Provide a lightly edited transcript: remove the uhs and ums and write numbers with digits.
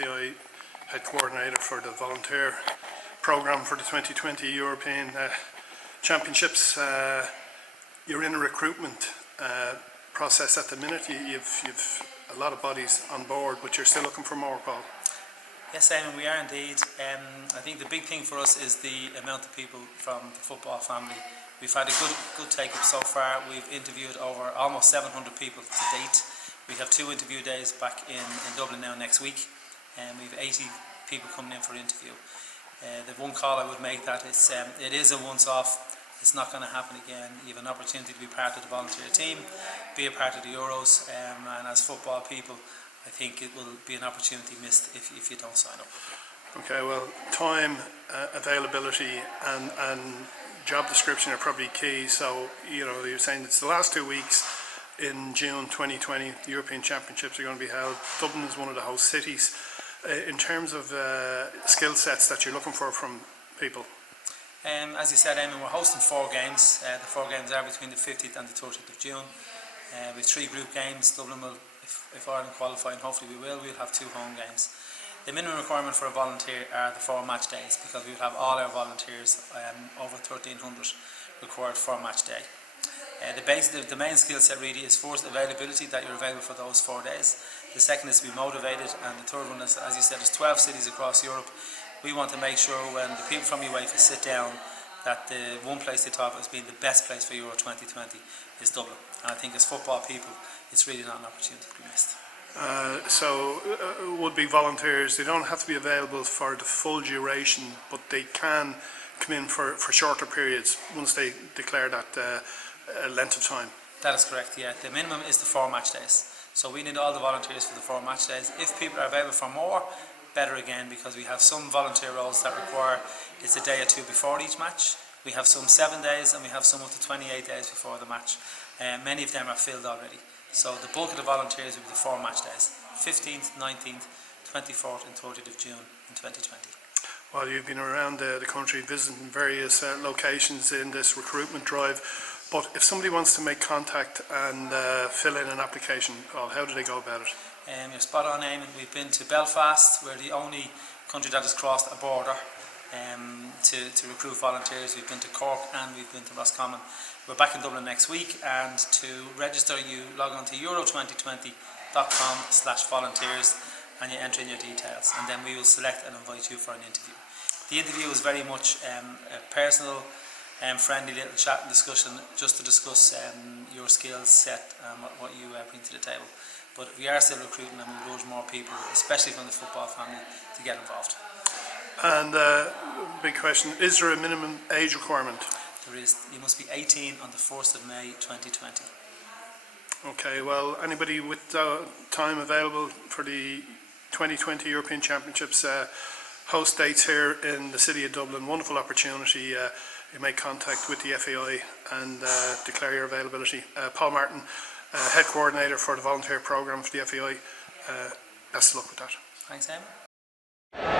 FAI head coordinator for the volunteer programme for the 2020 European Championships. You're in a recruitment process at the minute. You've a lot of bodies on board, but you're still looking for more, Paul. Yes, Eamon, we are indeed. I think the big thing for us is the amount of people from the football family. We've had a good take-up so far. We've interviewed over almost 700 people to date. We have 2 interview days back in Dublin now next week, and we have 80 people coming in for interview. The one call I would make that it is a once-off. It's not going to happen again. You have an opportunity to be part of the volunteer team, be a part of the Euros, and as football people, I think it will be an opportunity missed if you don't sign up. Okay, well, time, availability and job description are probably key. So, you know, you're saying it's the last 2 weeks in June 2020, the European Championships are going to be held. Dublin is one of the host cities. In terms of skill sets that you're looking for from people? As you said, Eamon, we're hosting 4 games. The 4 games are between the 15th and the 30th of June. With 3 group games. Dublin will, if Ireland qualify, and hopefully we'll have 2 home games. The minimum requirement for a volunteer are the 4 match days, because we will have all our volunteers, over 1,300, required for a match day. The main skill set really is first availability, that you're available for those 4 days. The second is to be motivated, and the third one is, as you said, there's 12 cities across Europe. We want to make sure when the people from UEFA sit down that the one place they talk about as being the best place for Euro 2020 is Dublin. And I think as football people, it's really not an opportunity to be missed. Would-be volunteers, they don't have to be available for the full duration, but they can come in for shorter periods once they declare that length of time. That is correct, yeah. The minimum is the 4 match days. So we need all the volunteers for the 4 match days. If people are available for more, better again, because we have some volunteer roles that require it's a day or 2 before each match. We have some 7 days, and we have some up to 28 days before the match. Many of them are filled already. So the bulk of the volunteers will be the 4 match days, 15th, 19th, 24th and 30th of June in 2020. Well, you've been around the country visiting various locations in this recruitment drive, but if somebody wants to make contact and fill in an application, Paul, how do they go about it? You're spot on, Eamon. We've been to Belfast. We're the only country that has crossed a border to recruit volunteers. We've been to Cork and we've been to Roscommon. We're back in Dublin next week, and to register you log on to euro2020.com/volunteers and you enter in your details, and then we will select and invite you for an interview. The interview is very much a personal friendly little chat and discussion, just to discuss your skills set and what you bring to the table. But we are still recruiting, and we urge more people, especially from the football family, to get involved. And big question, is there a minimum age requirement? There is. You must be 18 on the 1st of May 2020. Okay, well, anybody with time available for the 2020 European Championships host dates here in the city of Dublin, wonderful opportunity. You make contact with the FAI and declare your availability. Paul Martin, head coordinator for the volunteer programme for the FAI. Best of luck with that. Thanks, Eamon.